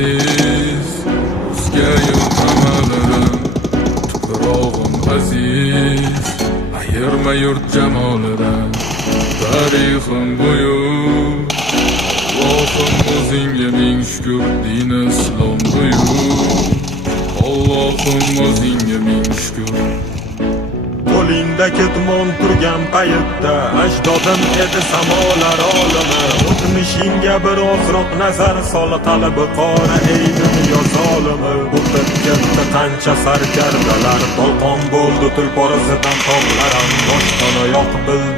aziz, o'zga yurtamalarım, tuprog'im aziz, ayirma yurt jamolidan, tarixim buyuk. Allohim o'zingga ming shukr, din islom buyuk. Allohim o'zingga ming shukr. Qo'lingda ketmon turgan paytda ajdodim edi samolar olimi. O'tmishingga birozroq nazar sol, qalbi qora ey dunyo zolimi. O'tib ketdi qancha sarkardalar, to'lqon bo'ldi tulpor izidan tog'larim. Boshdan oyoq bildi